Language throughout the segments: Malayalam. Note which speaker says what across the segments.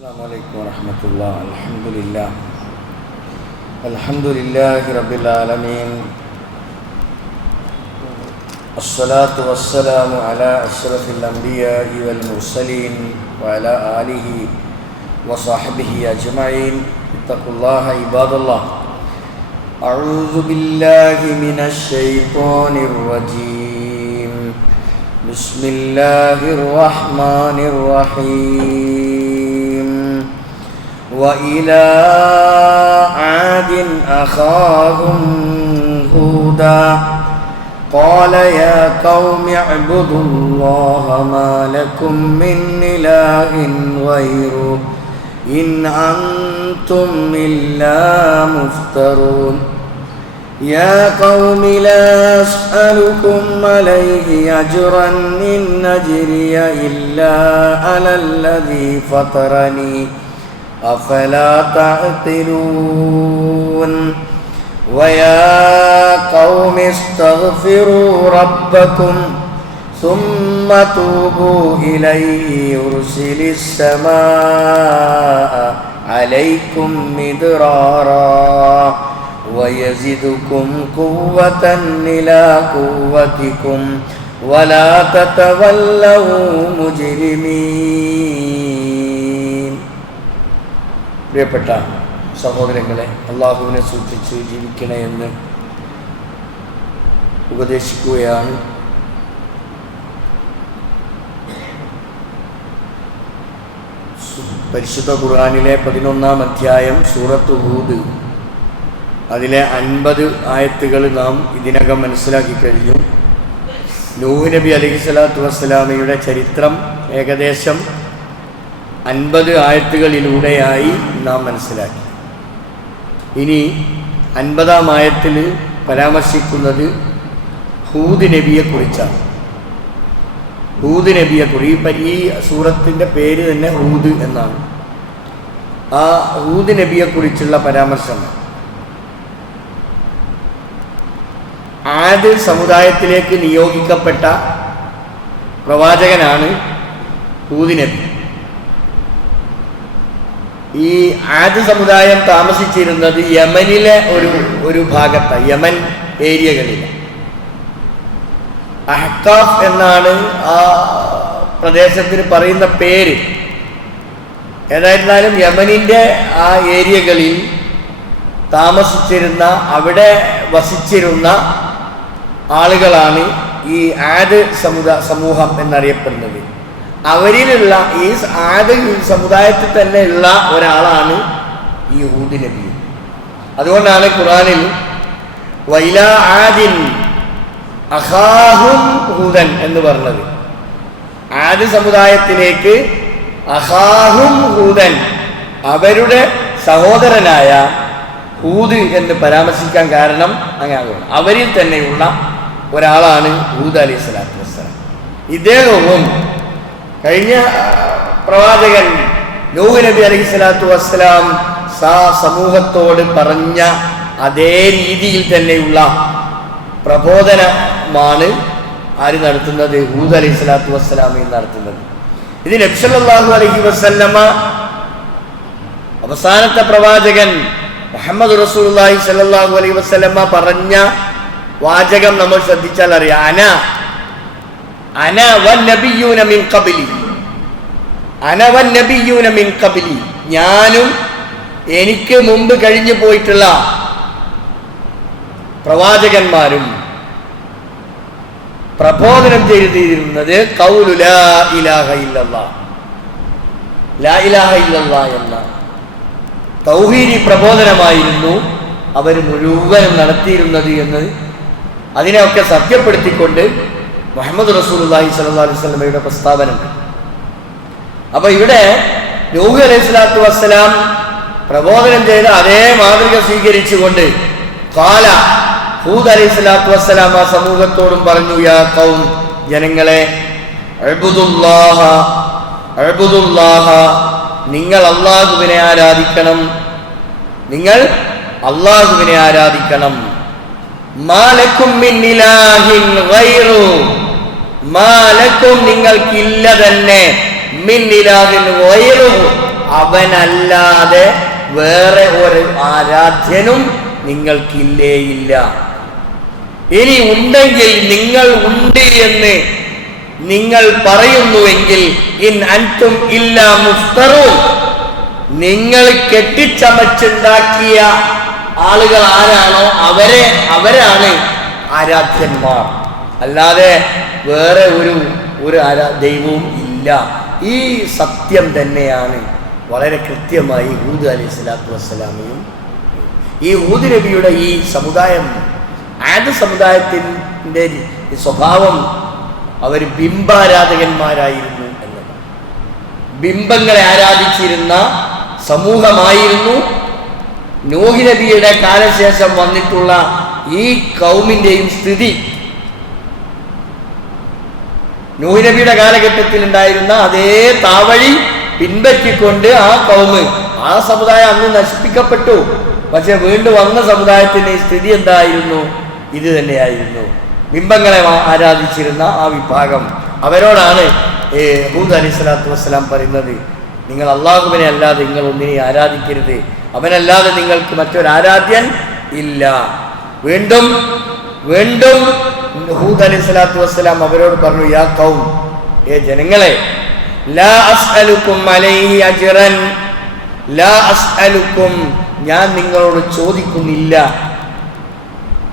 Speaker 1: السلام عليكم ورحمة الله الحمد لله الحمد لله رب العالمين الصلاة والسلام على أشرف الأنبياء والمرسلين وعلى آله وصحبه أجمعين اتقوا الله عباد الله أعوذ بالله من الشيطان الرجيم بسم الله الرحمن الرحيم وإلى عاد أخاهم هودا قال يا قوم اعبدوا الله ما لكم من إله غيره إن أنتم إلا مفترون يا قوم لا أسألكم عليه أجرا إن نجري إلا على الذي فطرني أفلا تعقلون ويا قوم استغفروا ربكم ثم توبوا إليه يرسل السماء عليكم مدرارا ويزدكم قوة إلى قوتكم ولا تتولوا مجرمين പ്രിയപ്പെട്ട സഹോദരങ്ങളെ അള്ളാഹുവിനെ സൂക്ഷിച്ച് ജീവിക്കണമെന്ന് ഉപദേശിക്കുകയാണ് പരിശുദ്ധ ഖുർആാനിലെ പതിനൊന്നാം അധ്യായം സൂറത്ത് ഹൂദ് അതിലെ അൻപത് ആയത്തുകൾ നാം ഇതിനകം മനസ്സിലാക്കി കഴിഞ്ഞു നൂഹ് നബി അലഹി സ്വലാത്തു വസ്സലാമയുടെ ചരിത്രം ഏകദേശം അൻപത് ആയത്തുകളിലൂടെയായി നാം മനസ്സിലാക്കി ഇനി അൻപതാം ആയത്തിൽ പരാമർശിക്കുന്നത് ഹൂദ് നബിയെക്കുറിച്ചാണ് ഹൂദ് കുറിച്ച് ഈ സൂറത്തിൻ്റെ പേര് തന്നെ ഹൂദ് എന്നാണ് ആ ഹൂദ് നബിയെക്കുറിച്ചുള്ള പരാമർശമാണ് ആദിൽ സമുദായത്തിലേക്ക് നിയോഗിക്കപ്പെട്ട പ്രവാചകനാണ് ഹൂദിനബി ഈ ആദ് സമുദായം താമസിച്ചിരുന്നത് യമനിലെ ഒരു ഒരു ഭാഗത്ത യമൻ ഏരിയകളിൽ അഹ്കാഫ് എന്നാണ് ആ പ്രദേശത്തിന് പറയുന്ന പേര് ഏതായിരുന്നാലും യമനിൻ്റെ ആ ഏരിയകളിൽ താമസിച്ചിരുന്ന അവിടെ വസിച്ചിരുന്ന ആളുകളാണ് ഈ ആദ് സമുദായ സമൂഹം എന്നറിയപ്പെടുന്നത് അവരിലുള്ള ഈ ആദ് സമുദായത്തിൽ തന്നെ ഉള്ള ഒരാളാണ് ഈ ഊതി നബി അതുകൊണ്ടാണ് ഖുറാനിൽ വൈല ആദിൻ അഹാഹും ഹൂദൻ എന്ന് പറഞ്ഞത് ആദ് സമുദായത്തിലേക്ക് അഹാഹും ഹൂദൻ അവരുടെ സഹോദരനായ ഹൂദ് എന്ന് പരാമർശിക്കാൻ കാരണം അങ്ങനെ അവരിൽ തന്നെയുള്ള ഒരാളാണ് ഹൂദ് അലി സ്വലാത്തു വസ്സലാം ഇദ്ദേഹവും കഴിഞ്ഞ പ്രവാചകൻ നൂഹ് നബി അലഹി സ്വലാത്തു വസ്സലാം സാ സമൂഹത്തോട് പറഞ്ഞ അതേ രീതിയിൽ തന്നെയുള്ള പ്രബോധനമാണ് ആര് നടത്തുന്നത് ഹൂദ് അലൈഹി സ്വലാത്തു വസ്സലാമയും നടത്തുന്നത് ഇത് നബ്സല്ലാഹു അലഹി വസ്ല്ലമ്മ അവസാനത്തെ പ്രവാചകൻ മുഹമ്മദ് റസൂൽ അലൈഹി അലൈഹി വസ്ലമ്മ പറഞ്ഞ വാചകം നമ്മൾ ശ്രദ്ധിച്ചാൽ അറിയാം അന അന മിൻ കബിലി അന വല്ലബിയൂന മിൻ കബിലി ഞാനും എനിക്ക് മുമ്പ് കഴിഞ്ഞു പോയിട്ടുള്ള പ്രവാചകന്മാരും പ്രബോധനം ചെയ്തിരുന്നത് ഇലാഹ ലാ ഇലാഹ പ്രബോധനമായിരുന്നു അവർ മുഴുവനും നടത്തിയിരുന്നത് എന്ന് അതിനെയൊക്കെ സത്യപ്പെടുത്തിക്കൊണ്ട് മുഹമ്മദ് റസൂലി സല്ലാ അലൈഹി സ്വലമയുടെ പ്രസ്താവന അപ്പൊ ഇവിടെ നൂഹ് അലൈഹി സ്വലാത്തു വസ്സലാം പ്രബോധനം ചെയ്ത അതേ മാതൃക സ്വീകരിച്ചുകൊണ്ട് കാല ഹൂദ് അലൈഹി സ്വലാത്തു വസ്സലാം ആ സമൂഹത്തോടും പറഞ്ഞു യാ കൗം ജനങ്ങളെ നിങ്ങൾ അള്ളാഹുവിനെ ആരാധിക്കണം നിങ്ങൾ അള്ളാഹുവിനെ ആരാധിക്കണം നിങ്ങൾക്കില്ല തന്നെ അവനല്ലാതെ വേറെ ഒരു ആരാധ്യനും നിങ്ങൾക്കില്ലേയില്ല ഇല്ല ഇനി ഉണ്ടെങ്കിൽ നിങ്ങൾ ഉണ്ട് എന്ന് നിങ്ങൾ പറയുന്നുവെങ്കിൽ ഇൻ അൻതും ഇല്ല മുസ്തറും നിങ്ങൾ കെട്ടിച്ചമച്ചുണ്ടാക്കിയ ആളുകൾ ആരാണോ അവരെ അവരാണ് ആരാധ്യന്മാർ അല്ലാതെ വേറെ ഒരു ഒരു ആരാ ദൈവവും ഇല്ല ഈ സത്യം തന്നെയാണ് വളരെ കൃത്യമായി ഊദ് അലി സ്വലാത്തു വസ്സലാമിയും ഈ ഊദ് നബിയുടെ ഈ സമുദായം ആദ്യ സമുദായത്തിൻ്റെ സ്വഭാവം അവർ ബിംബാരാധകന്മാരായിരുന്നു എന്നത് ബിംബങ്ങളെ ആരാധിച്ചിരുന്ന സമൂഹമായിരുന്നു നോഹി നബിയുടെ കാലശേഷം വന്നിട്ടുള്ള ഈ കൗമിൻ്റെയും സ്ഥിതി നൂഹി നബിയുടെ കാലഘട്ടത്തിൽ ഉണ്ടായിരുന്ന അതേ താവഴി പിൻപറ്റിക്കൊണ്ട് ആ കൗമ് ആ സമുദായം അന്ന് നശിപ്പിക്കപ്പെട്ടു പക്ഷെ വീണ്ടും വന്ന സമുദായത്തിൻ്റെ സ്ഥിതി എന്തായിരുന്നു ഇത് തന്നെയായിരുന്നു ബിംബങ്ങളെ ആരാധിച്ചിരുന്ന ആ വിഭാഗം അവരോടാണ് ഹൂദ് അലി സ്വലാത്തു വസ്സലാം പറയുന്നത് നിങ്ങൾ അള്ളാഹുവിനെ അല്ലാതെ നിങ്ങൾ ഒന്നിനെ ആരാധിക്കരുത് അവനല്ലാതെ നിങ്ങൾക്ക് മറ്റൊരാരാധ്യൻ ഇല്ല വീണ്ടും വീണ്ടും ഹൂദ് അലി സ്വലാത്തു വസ്സലാം അവരോട് പറഞ്ഞു യാ കൗം ഏ ജനങ്ങളെ ലാ അസ്അലുക്കും അലൈഹി അജ്റൻ ലാ അസ്അലുക്കും ഞാൻ നിങ്ങളോട് ചോദിക്കുന്നില്ല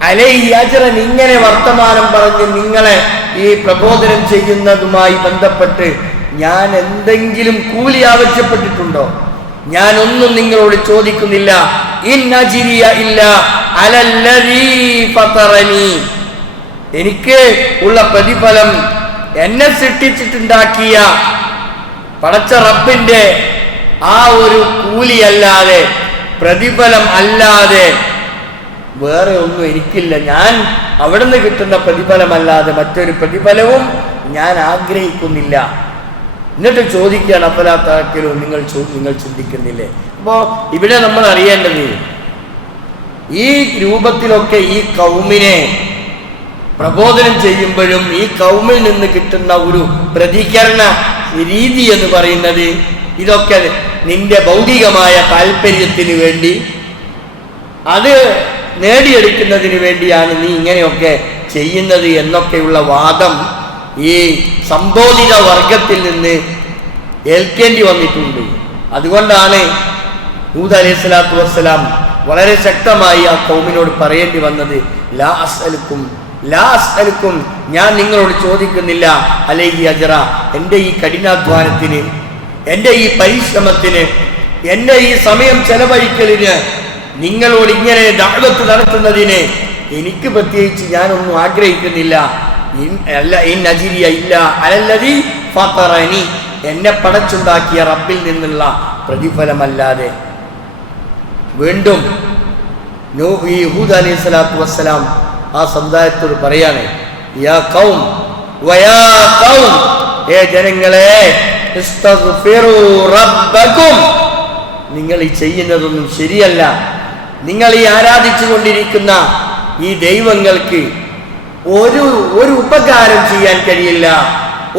Speaker 1: അലൈഹി അജ്റൻ ഇങ്ങനെ വർത്തമാനം പറഞ്ഞ് നിങ്ങളെ ഈ പ്രബോധനം ചെയ്യുന്നതുമായി ബന്ധപ്പെട്ട് ഞാൻ എന്തെങ്കിലും കൂലി ആവശ്യപ്പെട്ടിട്ടുണ്ടോ ഞാൻ ഒന്നും നിങ്ങളോട് ചോദിക്കുന്നില്ല ഇല്ല എനിക്ക് ഉള്ള പ്രതിഫലം എന്നെ സൃഷ്ടിച്ചിട്ടുണ്ടാക്കിയ പടച്ച റബ്ബിന്റെ ആ ഒരു കൂലി അല്ലാതെ പ്രതിഫലം അല്ലാതെ വേറെ ഒന്നും എനിക്കില്ല ഞാൻ അവിടുന്ന് കിട്ടുന്ന പ്രതിഫലമല്ലാതെ മറ്റൊരു പ്രതിഫലവും ഞാൻ ആഗ്രഹിക്കുന്നില്ല എന്നിട്ട് ചോദിക്കുകയാണ് അപ്പലാത്താക്കലോ നിങ്ങൾ നിങ്ങൾ ചിന്തിക്കുന്നില്ലേ അപ്പോൾ ഇവിടെ നമ്മൾ അറിയേണ്ടത് ഈ രൂപത്തിലൊക്കെ ഈ കൗമിനെ പ്രബോധനം ചെയ്യുമ്പോഴും ഈ കൗമിൽ നിന്ന് കിട്ടുന്ന ഒരു പ്രതികരണ രീതി എന്ന് പറയുന്നത് ഇതൊക്കെ നിന്റെ ഭൗതികമായ താല്പര്യത്തിന് വേണ്ടി അത് നേടിയെടുക്കുന്നതിന് വേണ്ടിയാണ് നീ ഇങ്ങനെയൊക്കെ ചെയ്യുന്നത് എന്നൊക്കെയുള്ള വാദം ഈ സംബോധിത വർഗത്തിൽ നിന്ന് ഏൽക്കേണ്ടി വന്നിട്ടുണ്ട് അതുകൊണ്ടാണ് ഹൂദ് അലൈഹി സ്വലാത്തു വസ്സലാം വളരെ ശക്തമായി ആ കൗമിനോട് പറയേണ്ടി വന്നത് ലാ അസ്അലുക്കും ലാ അസ്അലുക്കും ഞാൻ നിങ്ങളോട് ചോദിക്കുന്നില്ല അലൈഹി അജറ എൻ്റെ ഈ കഠിനാധ്വാനത്തിന് എൻ്റെ ഈ പരിശ്രമത്തിന് എൻ്റെ ഈ സമയം ചെലവഴിക്കലിന് നിങ്ങളോട് ഇങ്ങനെ ദാഴത്ത് നടത്തുന്നതിന് എനിക്ക് പ്രത്യേകിച്ച് ഞാനൊന്നും ആഗ്രഹിക്കുന്നില്ല എന്നെ പടച്ചുണ്ടാക്കിയ റബ്ബിൽ നിന്നുള്ള പ്രതിഫലമല്ലാതെ വീണ്ടും അലൈഹി സ്വലാത്തു വസ്സലാം ആ സമുദായത്തോട് പറയാണ് ജനങ്ങളെ നിങ്ങൾ ഈ ചെയ്യുന്നതൊന്നും ശരിയല്ല നിങ്ങൾ ഈ ആരാധിച്ചു കൊണ്ടിരിക്കുന്ന ഈ ദൈവങ്ങൾക്ക് ഒരു ഒരു ഉപകാരം ചെയ്യാൻ കഴിയില്ല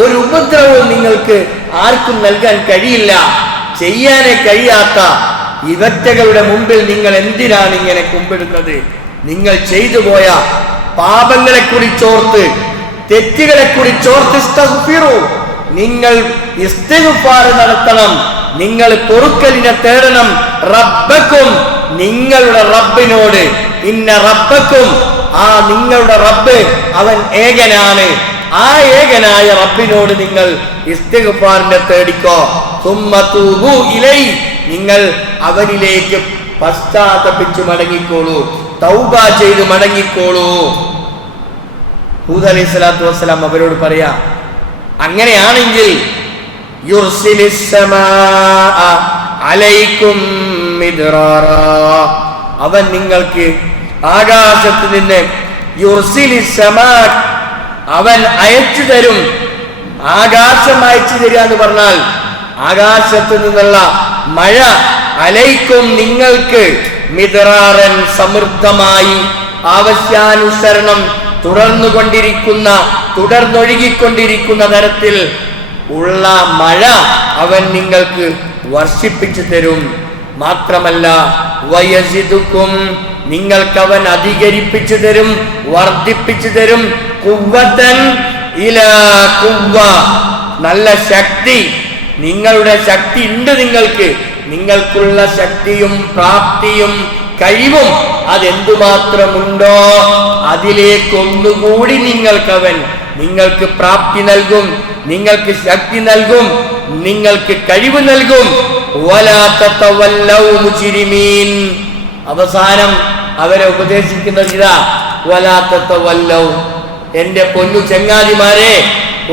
Speaker 1: ഒരു ഉപദ്രവവും നിങ്ങൾക്ക് ആർക്കും നൽകാൻ കഴിയില്ല ചെയ്യാനേ കഴിയാത്ത ഇവറ്റകളുടെ മുമ്പിൽ നിങ്ങൾ എന്തിനാണ് ഇങ്ങനെ കുമ്പിടുന്നത് നിങ്ങൾ ചെയ്തു പോയ പാപങ്ങളെ കുറിച്ചോർത്ത് തെറ്റുകളെ കുറിച്ചോർത്ത് നിങ്ങൾ നടത്തണം നിങ്ങൾ പൊറുക്കലിനെ തേടണം റബ്ബക്കും നിങ്ങളുടെ റബ്ബിനോട് ഇന്ന റബ്ബക്കും ആ നിങ്ങളുടെ റബ്ബ് അവൻ ഏകനാണ് ആ ഏകനായ റബ്ബിനോട് നിങ്ങൾ ഇസ്തിഗ്ഫാറിനെ തേടിക്കോ തുമ്മത്തൂബു ഇലൈ നിങ്ങൾ അവനിലേക്ക് പശ്ചാത്തപിച്ചു മടങ്ങിക്കോളൂ തൗബ ചെയ്ത് മടങ്ങിക്കോളൂ ഹൂദ് അലൈഹി സ്വലാത്തു വസ്സലാം അവരോട് പറയാ അങ്ങനെയാണെങ്കിൽ അവൻ നിങ്ങൾക്ക് ആകാശത്ത് നിന്ന് അവൻ അയച്ചു തരും ആകാശം അയച്ചു തരിക എന്ന് പറഞ്ഞാൽ ആകാശത്ത് നിന്നുള്ള മഴ അലയിക്കും നിങ്ങൾക്ക് മിതറാറൻ സമൃദ്ധമായി ആവശ്യാനുസരണം തുടർന്നുകൊണ്ടിരിക്കുന്ന തുടർന്നൊഴുകിക്കൊണ്ടിരിക്കുന്ന തരത്തിൽ ഉള്ള മഴ അവൻ നിങ്ങൾക്ക് വർഷിപ്പിച്ചു തരും മാത്രമല്ല വയസിതുക്കും നിങ്ങൾക്കവൻ അധികരിപ്പിച്ചു തരും വർദ്ധിപ്പിച്ചു തരും കുവ്വത്തൻ ഇല കുവ്വ നല്ല ശക്തി നിങ്ങളുടെ ശക്തി ഉണ്ട് നിങ്ങൾക്ക് നിങ്ങൾക്കുള്ള ശക്തിയും പ്രാപ്തിയും കഴിവും അതെന്തുമാത്രമുണ്ടോ അതിലേക്കൊന്നുകൂടി നിങ്ങൾക്കവൻ നിങ്ങൾക്ക് പ്രാപ്തി നൽകും നിങ്ങൾക്ക് ശക്തി നൽകും നിങ്ങൾക്ക് കഴിവ് നൽകും വലാത്ത മുചിരിമീൻ അവസാനം അവരെ ഉപദേശിക്കുന്ന ഇതാ വലാത്തത്ത വല്ലവും എന്റെ പൊന്നു ചെങ്ങാതിമാരെ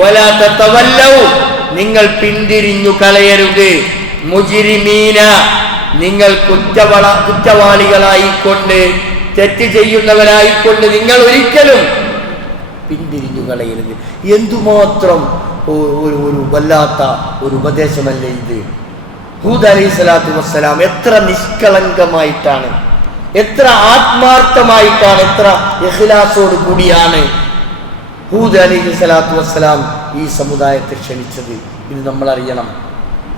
Speaker 1: വലാത്തത്ത വല്ലവും നിങ്ങൾ പിന്തിരിഞ്ഞു കളയരുത് മുജിരിമീന നിങ്ങൾ കുറ്റവള കുറ്റവാളികളായിക്കൊണ്ട് തെറ്റ് ചെയ്യുന്നവരായിക്കൊണ്ട് നിങ്ങൾ ഒരിക്കലും പിന്തിരിഞ്ഞു കളയരുത് എന്തുമാത്രം ഒരു ഒരു വല്ലാത്ത ഒരു ഉപദേശമല്ലേ ഇത് ഹൂദ് അലൈഹി സ്വലാത്തു വസ്സലാം എത്ര നിഷ്കളങ്കമായിട്ടാണ് എത്ര ആത്മാർത്ഥമായിട്ടാണ് എത്ര ഇഹ്ലാസോട് കൂടിയാണ് ഹൂദ് അലി സ്വലാത്തു വസ്സലാം ഈ സമുദായത്തെ ക്ഷണിച്ചത് ഇത് നമ്മൾ അറിയണം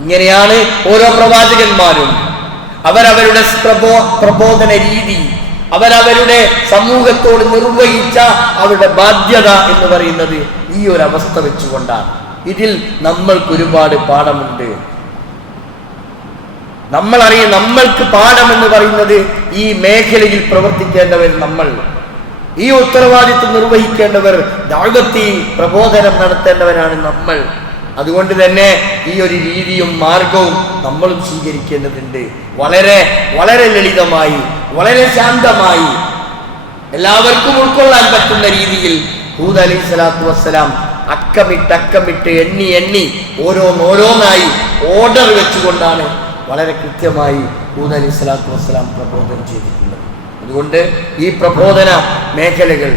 Speaker 1: ഇങ്ങനെയാണ് ഓരോ പ്രവാചകന്മാരും അവരവരുടെ പ്രബോ പ്രബോധന രീതി അവരവരുടെ സമൂഹത്തോട് നിർവഹിച്ച അവരുടെ ബാധ്യത എന്ന് പറയുന്നത് ഈ ഒരു അവസ്ഥ വെച്ചുകൊണ്ടാണ് ഇതിൽ നമ്മൾക്ക് ഒരുപാട് പാഠമുണ്ട് നമ്മൾ അറിയും നമ്മൾക്ക് പാഠം എന്ന് പറയുന്നത് ഈ മേഖലയിൽ പ്രവർത്തിക്കേണ്ടവർ നമ്മൾ ഈ ഉത്തരവാദിത്വം നിർവഹിക്കേണ്ടവർ ദാഗത്തി പ്രബോധനം നടത്തേണ്ടവരാണ് നമ്മൾ അതുകൊണ്ട് തന്നെ ഈ ഒരു രീതിയും മാർഗവും നമ്മളും സ്വീകരിക്കേണ്ടതുണ്ട് വളരെ വളരെ ലളിതമായി വളരെ ശാന്തമായി എല്ലാവർക്കും ഉൾക്കൊള്ളാൻ പറ്റുന്ന രീതിയിൽ ഹൂദ് അലി സ്വലാത്തു വസ്സലാം അക്കമിട്ട് അക്കമിട്ട് എണ്ണി എണ്ണി ഓരോന്നോരോന്നായി ഓർഡർ വെച്ചുകൊണ്ടാണ് വളരെ കൃത്യമായി ഊദ് അലി സ്വലാത്തു വസ്സലാം പ്രബോധനം ചെയ്തിട്ടുണ്ട് അതുകൊണ്ട് ഈ പ്രബോധന മേഖലകൾ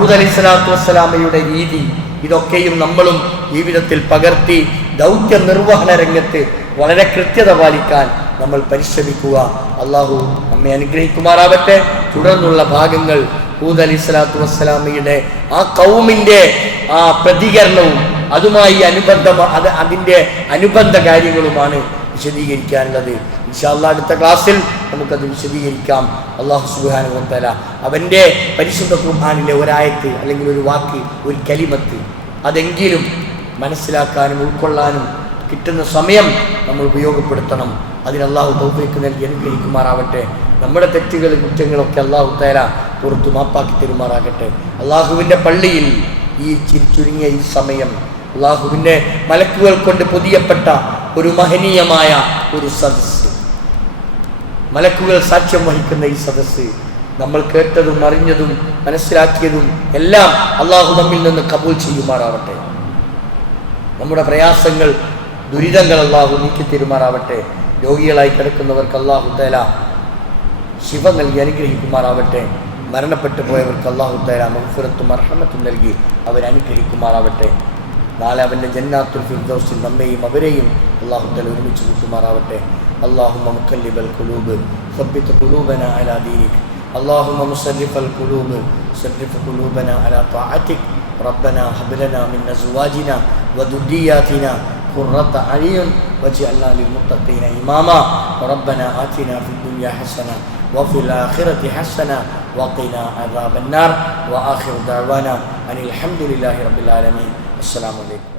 Speaker 1: ഊദ് അലി സ്വലാത്തു വസ്സലാമയുടെ രീതി ഇതൊക്കെയും നമ്മളും ജീവിതത്തിൽ പകർത്തി ദൗത്യ നിർവഹണ രംഗത്ത് വളരെ കൃത്യത പാലിക്കാൻ നമ്മൾ പരിശ്രമിക്കുക അള്ളാഹു നമ്മെ അനുഗ്രഹിക്കുമാറാവട്ടെ തുടർന്നുള്ള ഭാഗങ്ങൾ ഊദ് അലി സ്വലാത്തു വസ്സലാമയുടെ ആ കൗമിൻ്റെ ആ പ്രതികരണവും അതുമായി അനുബന്ധ അത് അതിൻ്റെ അനുബന്ധ കാര്യങ്ങളുമാണ് വിശദീകരിക്കാനുള്ളത് ഇൻഷാല്ല അടുത്ത ക്ലാസ്സിൽ നമുക്കത് വിശദീകരിക്കാം അള്ളാഹു സുബാന അവൻ്റെ പരിശുദ്ധ ഖുർഹാനിലെ ഒരായത്ത് അല്ലെങ്കിൽ ഒരു വാക്ക് ഒരു കലിമത്ത് അതെങ്കിലും മനസ്സിലാക്കാനും ഉൾക്കൊള്ളാനും കിട്ടുന്ന സമയം നമ്മൾ ഉപയോഗപ്പെടുത്തണം അതിന് അള്ളാഹു തൗഫീക്ക് നൽകി അനുഗ്രഹിക്കുമാറാവട്ടെ നമ്മുടെ തെറ്റുകൾ കുറ്റങ്ങളൊക്കെ അള്ളാഹു തേര പുറത്തു മാപ്പാക്കി തരുമാറാകട്ടെ അള്ളാഹുവിൻ്റെ പള്ളിയിൽ ഈ ചുരുങ്ങിയ ഈ സമയം അള്ളാഹുവിൻ്റെ മലക്കുകൾ കൊണ്ട് പൊതിയപ്പെട്ട ഒരു മഹനീയമായ ഒരു സദസ് മലക്കുകൾ സാക്ഷ്യം വഹിക്കുന്ന ഈ സദസ് നമ്മൾ കേട്ടതും അറിഞ്ഞതും മനസ്സിലാക്കിയതും എല്ലാം അള്ളാഹു തമ്മിൽ നിന്ന് കബൂൽ ചെയ്യുമാറാവട്ടെ നമ്മുടെ പ്രയാസങ്ങൾ ദുരിതങ്ങൾ അള്ളാഹു നീക്കി തരുമാറാവട്ടെ രോഗികളായി കിടക്കുന്നവർക്ക് അള്ളാഹു തേല ശിവ നൽകി അനുഗ്രഹിക്കുമാറാവട്ടെ മരണപ്പെട്ടു പോയവർക്ക് അള്ളാഹു തേല മഹഫുറത്തും അർഹമത്തും നൽകി അവരനുഗ്രഹിക്കുമാറാവട്ടെ നാളെ അവൻ്റെ ജന്നാത്തുൽ ഫിർദൗസിൽ നമ്മയും അവരെയും അള്ളാഹുത്തല ഒരുമിച്ച് കൂട്ടുമാറാവട്ടെ അള്ളാഹുമ്മ മുക്കല്ലിബൽ കുലൂബ് ഹബ്ബിത്ത് കുലൂബന അലാ ദീനിക് اللهم مصرف القلوب صرف قلوبنا على طاعتك ربنا هب لنا من ازواجنا وذرياتنا قرة اعين واجعلنا للمتقين اماما ربنا اتنا في الدنيا حسنه وفي الاخره حسنه وقنا عذاب النار واخر دعوانا ان الحمد لله رب العالمين السلام عليكم